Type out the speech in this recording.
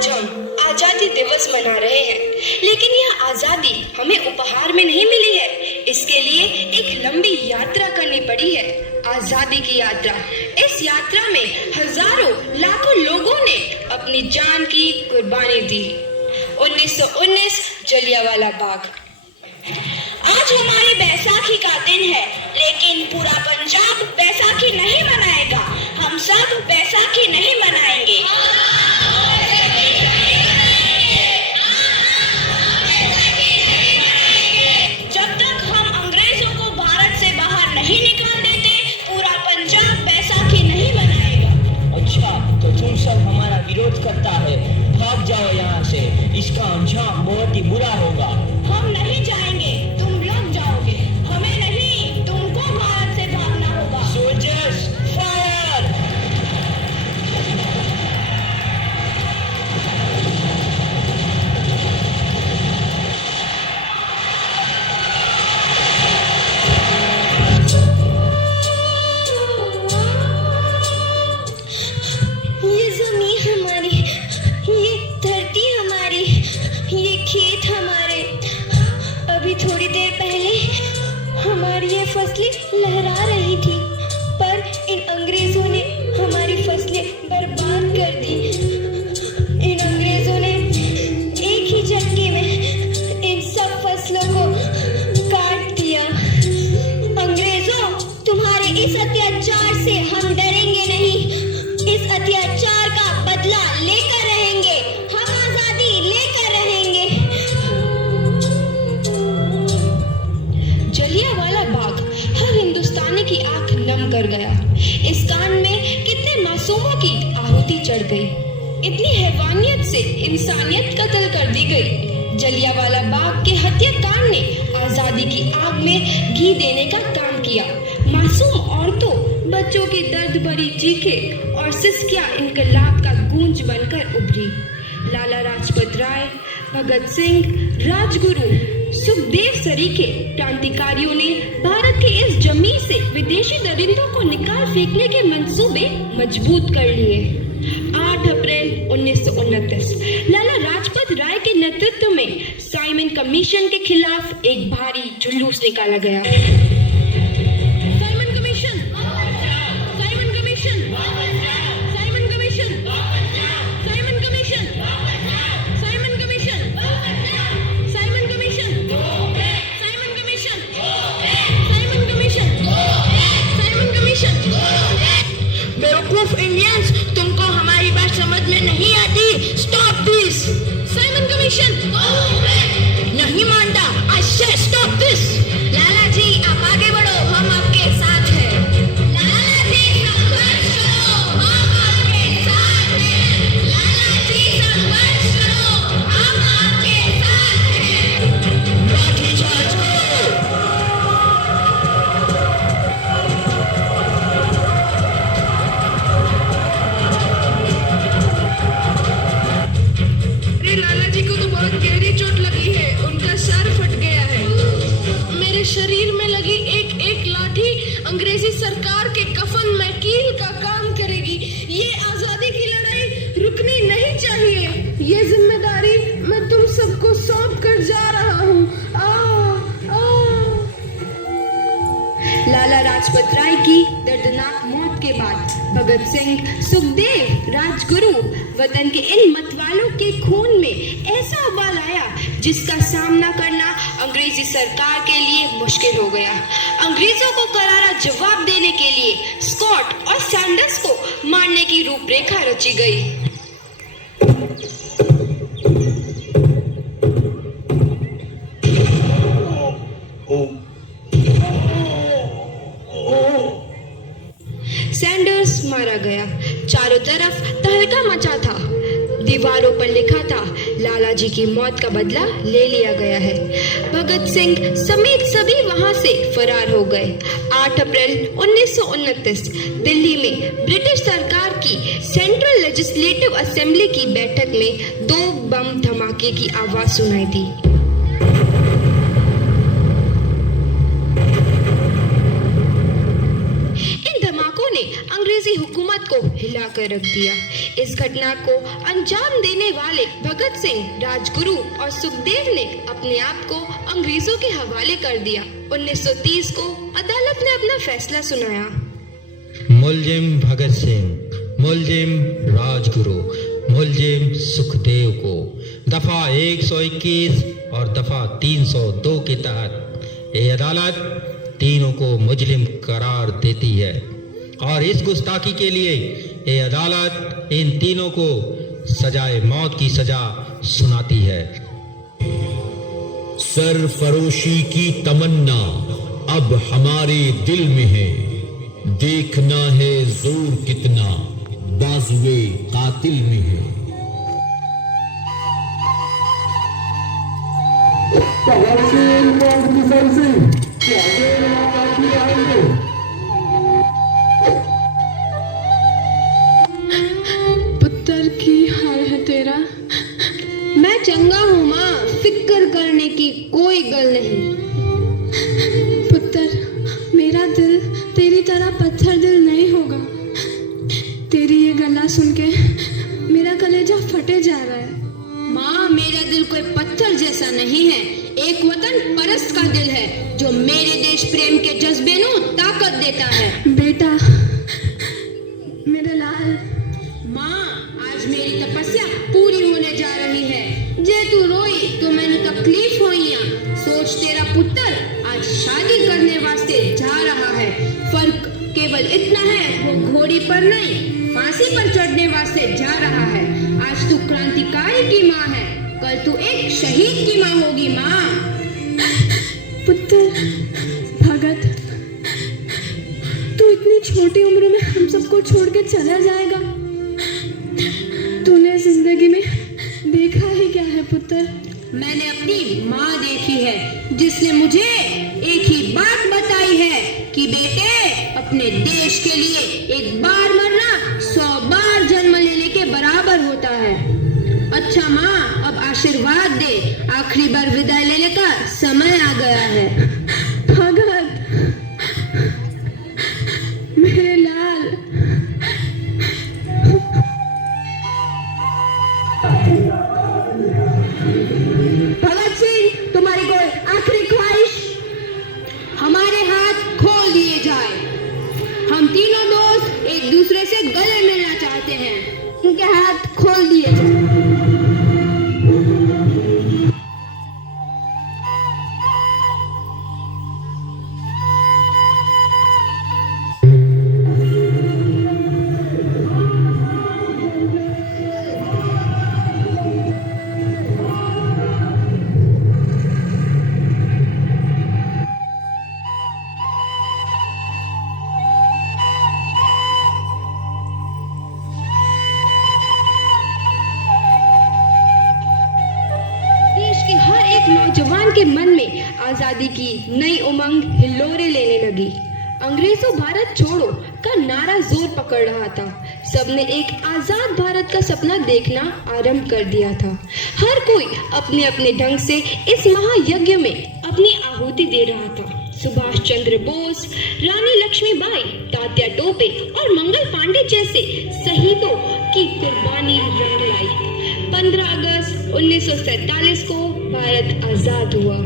आज हम आजादी दिवस मना रहे हैं, लेकिन यह आजादी हमें उपहार में नहीं मिली है। इसके लिए एक लंबी यात्रा करनी पड़ी है, आजादी की यात्रा। इस यात्रा में हजारों लाखों लोगों ने अपनी जान की कुर्बानी दी। 1919 जलियांवाला बाग। आज हमारी बैसाखी का दिन है, लेकिन पूरा पंजाब बैसाखी नहीं मनाएगा। हम सब बैसाखी नहीं मनाएंगे। जब तक हम अंग्रेजों को भारत से बाहर नहीं निकाल देते, पूरा पंजाब बैसाखी नहीं मनाएगा। अच्छा, तो तुम सब हमारा विरोध करता है, भाग जाओ यहाँ से। इसका अंजाम बहुत ही बुरा होगा। हम नहीं जाएंगे, तुम लोग जाओगे। हमें नहीं, तुमको भारत से भागना होगा। Soldiers fire! ये जमीन हमारी, ये धरती हमारी, ये खेत हमारे। अभी थोड़ी देर पहले हमारी ये फसलें लहरा रही थी, पर इन अंग्रेजों ने हमारी फसलें बर्बाद कर दी। इन अंग्रेजों ने एक ही झटके में इन सब फसलों को काट दिया। अंग्रेजों, तुम्हारे इस अत्याचार से हम डरेंगे नहीं। इस अत्याचार का बदला लेकर रहेंगे। हम आजादी लेकर रहेंगे। जलियांवाला बाग हर हिंदुस्तानी की आंख नम कर गया। इस कांड में कितने मासूमों की आहुति चढ़ गई। इतनी हैवानियत से इंसानियत कत्ल कर दी गई। जलियांवाला बाग के हत्याकांड ने आजादी की आग में घी देने का काम किया। मासूम औरतों, बच्चों की दर्द भरी चीखें और सिसकियां इनकलाब का गूंज बनकर उभरी। लाला लाजपत राय, भगत सिंह, राजगुरु, सुखदेव सरीखे क्रांतिकारियों ने भारत के इस जमीन से विदेशी दरिंदों को निकाल फेंकने के मंसूबे मजबूत कर लिए। 8 अप्रैल 1929 लाला लाजपत राय के नेतृत्व में साइमन कमीशन के खिलाफ एक भारी जुलूस निकाला गया। बेवकूफ इंडियंस, तुमको हमारी बात समझ में नहीं आती। Stop this. साइमन कमीशन नहीं मानता। आई से स्टॉप दिस। लाला जी, आप आगे बढ़ो, हम आपके साथ हैं। लाला जी, संघर्ष करो, हम आपके साथ हैं। लाला जी, संघर्ष करो, हम आपके साथ हैं। लाठीचार्ज करो। लाला जी को तो बहुत गहरी चोट लगी है, उनका सर फट गया है। मेरे शरीर में लगी एक एक लाठी अंग्रेजी सरकार के कफन में कील का काम करेगी। ये आजादी की लड़ाई रुकनी नहीं चाहिए। ये जिम्मेदारी मैं तुम सबको सौंप कर जा रहा हूँ। लाला लाजपत राय की दर्दनाक मौत के बाद भगत सिंह, सुखदेव, राजगुरु वतन के इन मतवालों के खून में ऐसा उबाल आया जिसका सामना करना अंग्रेजी सरकार के लिए मुश्किल हो गया। अंग्रेजों को करारा जवाब देने के लिए स्कॉट और सैंडर्स को मारने की रूपरेखा रची गई। सैंडर्स मारा गया। चारों तरफ तहलका मचा था। दीवारों पर लिखा था, लाला जी की मौत का बदला ले लिया गया है। भगत सिंह समेत सभी वहां से फरार हो गए। 8 अप्रैल 1929 दिल्ली में ब्रिटिश सरकार की सेंट्रल लेजिस्लेटिव असेंबली की बैठक में 2 बम धमाके की आवाज सुनाई दी। इन धमाकों ने अंग्रेज अंग्रेजी हुकूमत को हिला कर रख दिया। इस घटना को अंजाम देने वाले भगत सिंह, राजगुरु और सुखदेव ने अपने आप को अंग्रेजों के हवाले कर दिया। 1930 को अदालत ने अपना फैसला सुनाया। मुलजिम भगत सिंह, मुलजिम राजगुरु, मुलजिम सुखदेव को दफा 121 और दफा 302 के तहत ये अदालत तीनों को मुजरिम करार देती है और इस गुस्ताखी के लिए ये अदालत इन तीनों को सजाए मौत की सजा सुनाती है। सरफरोशी की तमन्ना अब हमारे दिल में है, देखना है जोर कितना बाजुए कातिल में है। पुत्र की हाल है तेरा? मैं चंगा हूँ माँ, फिक्र करने की कोई गल नहीं। पुत्र, मेरा दिल तेरी तरह पत्थर दिल नहीं होगा। तेरी ये गला सुन के मेरा कलेजा फटे जा रहा है। माँ, मेरा दिल कोई पत्थर जैसा नहीं है, एक वतन परस्त का दिल है जो मेरे देश प्रेम के जज्बे को ताकत देता है। बेटा, मेरे लाल। माँ, आज मेरी तपस्या पूरी होने जा रही है। जे तू रोई तो मैंने तकलीफ होइया। सोच, तेरा पुत्र आज शादी करने वास्ते जा रहा है। फर्क केवल इतना है, वो घोड़ी पर नहीं फांसी पर चढ़ने वास्ते जा रहा है। आज तू क्रांतिकारी की माँ है, कल तू एक शहीद की माँ होगी। माँ, पुत्र भगत, तू इतनी छोटी उम्र में हम सबको छोड़ के चला जाएगा? तूने जिंदगी में देखा ही क्या है पुत्र? मैंने अपनी माँ देखी है जिसने मुझे एक ही बात बताई है कि बेटे, अपने देश के लिए एक बार मरना 100 बार जन्म लेने के बराबर होता है। अच्छा माँ, अब आशीर्वाद दे, आखिरी बार विदाई लेने का समय आ गया है। भगत, मेरे लाल। भगत सिंह, तुम्हारी कोई आखिरी ख्वाहिश? हमारे हाथ खोल दिए जाए। हम तीनों दोस्त एक दूसरे से गले मिलना चाहते हैं। इनके हाथ खोल दिए जाए। नौजवान के मन में आजादी की नई उमंग हिलोरे लेने लगी। अंग्रेजों भारत छोड़ो का नारा जोर पकड़ रहा था। सबने एक आजाद भारत का सपना देखना आरंभ कर दिया था। हर कोई अपने अपने ढंग से इस महायज्ञ में अपनी आहुति दे रहा था। सुभाष चंद्र बोस, रानी लक्ष्मीबाई, तात्या टोपे और मंगल पांडे जैसे शहीदों की कुर्बानी रंग लाई। 15 अगस्त 1947 को भारत आजाद हुआ।